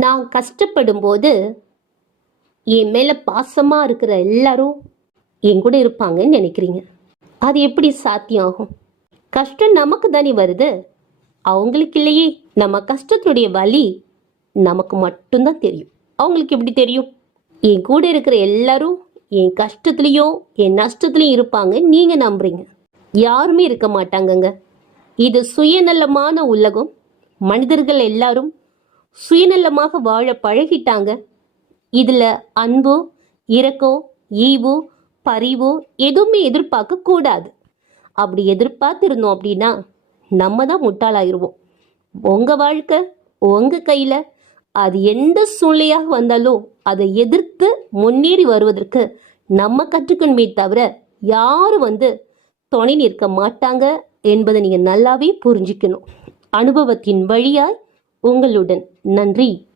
நான் கஷ்டப்படும் போது என் மேல பாசமா இருக்கிற எல்லாரும் என் கூட இருப்பாங்கன்னு நினைக்கிறீங்க. அது எப்படி சாத்தியம் ஆகும்? கஷ்டம் நமக்கு தானே வருது, அவங்களுக்கு இல்லையே. நம்ம கஷ்டத்துடைய வலி நமக்கு மட்டும்தான் தெரியும். அவங்களுக்கு எப்படி தெரியும்? என் கூட இருக்கிற எல்லாரும் என் கஷ்டத்துலேயும் என் நஷ்டத்துலையும் இருப்பாங்க நீங்க நம்புறீங்க. யாருமே இருக்க மாட்டாங்கங்க. இது சுயநலமான உலகம். மனிதர்கள் எல்லாரும் சுயநலமாக வாழ பழகிட்டாங்க. இதுல அன்போ இரக்கோ ஈவோ பரிவோ எதுவுமே எதிர்பார்க்க கூடாது. அப்படி எதிர்பார்த்திருந்தோம் அப்படின்னா நம்ம தான் முட்டாளாயிருவோம். உங்க வாழ்க்கை உங்க கையில. அது எந்த சூழ்நிலையாக வந்தாலும் அதை எதிர்த்து முன்னேறி வருவதற்கு நம்ம கற்றுக்கணுமே தவிர யாரும் துணை நிற்க மாட்டாங்க என்பதை நீங்க நல்லாவே புரிஞ்சுக்கணும். அனுபவத்தின் வழியாய் உங்களுடன். நன்றி.